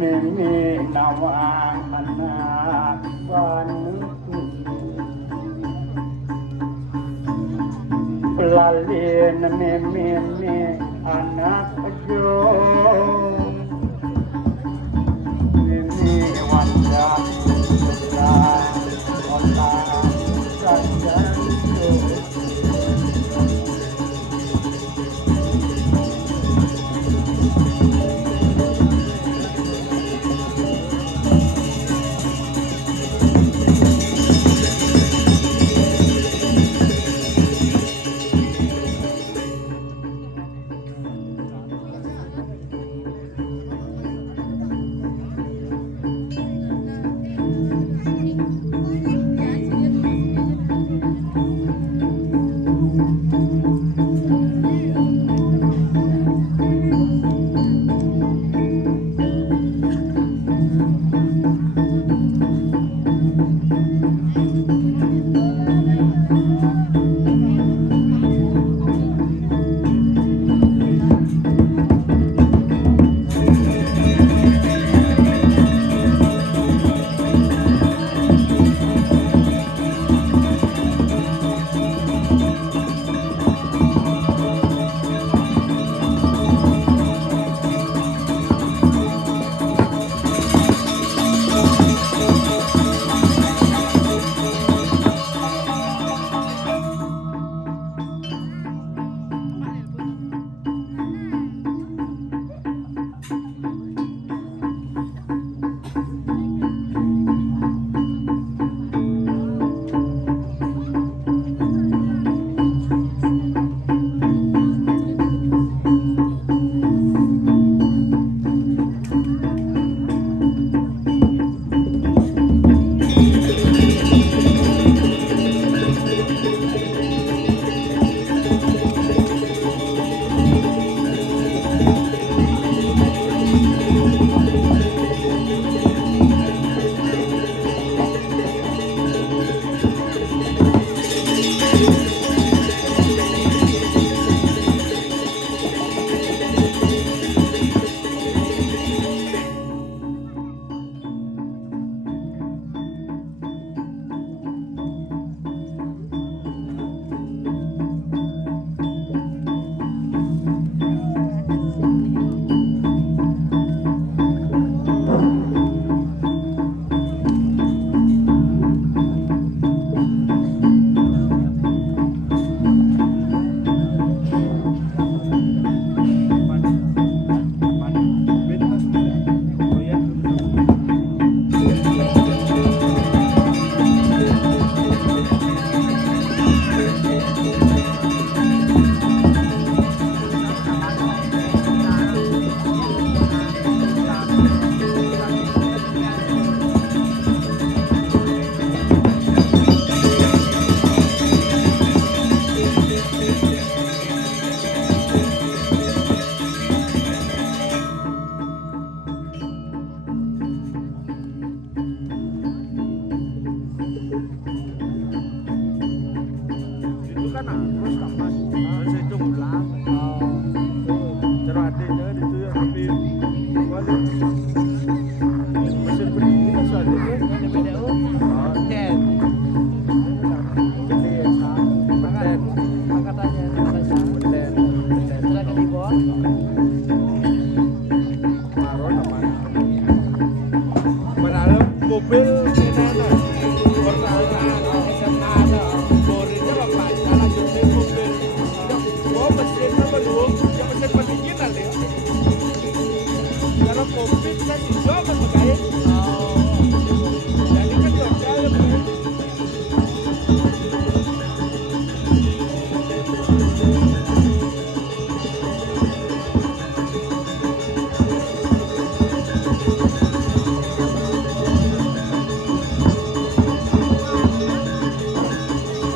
mimi nawang anak panuku pelalin mimi anak jo mimi wanda sebelah kota sandan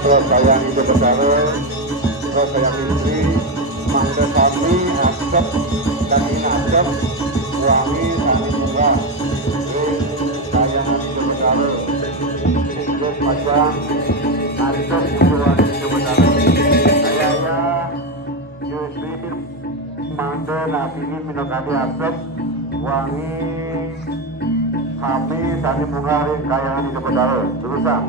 Sayang itu besar, sayang istri, mangga kami asap, kami asap, wangi kami bunga. Sayang itu besar, hidup panjang, asap tujuan itu besar. Ayahnya Yusuf, mangga nasi ini minum kami asap, wangi kami sani bungarin kaya di Jepetaro jurusan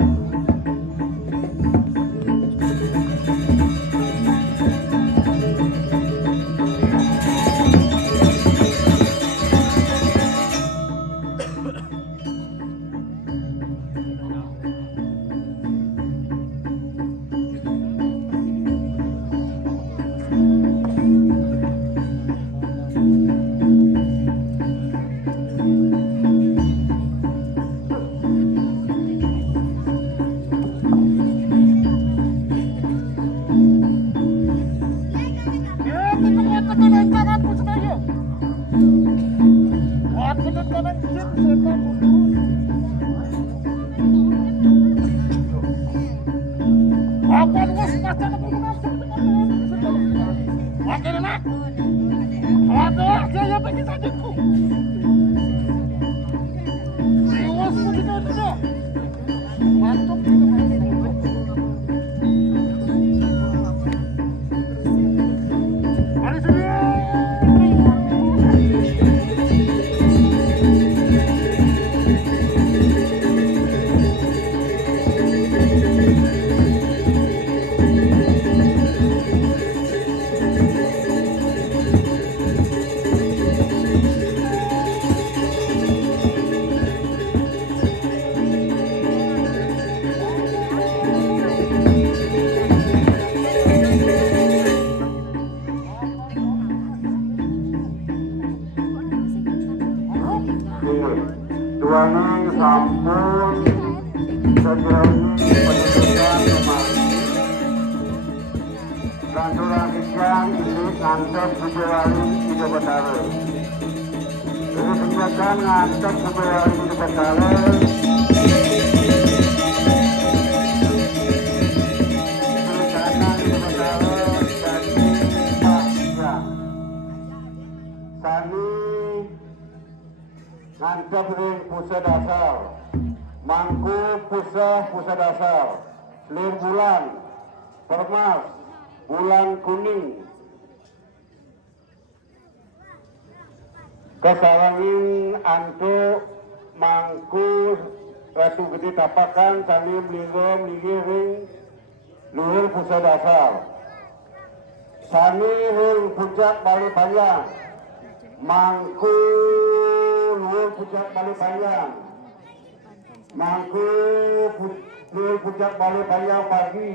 Tuanging sampun sejauh pendidikan kemarin Lanturan Islam ini ngantek Bujewali di Jepetaro. Jadi kegiatan ngantek Bujewali di Jepetaro berencana di Jepetaro dari Pak Siang Sani ngancep ring pusat dasar mangku pusat dasar lir bulan permas bulan kuning kesarangin antuk mangku ratu gede tapakan sani belingom ring luhur pusat dasar sani ring puncak balik panjang mangku luhur puncak balik panjang mangku luhur puncak balik panjang pagi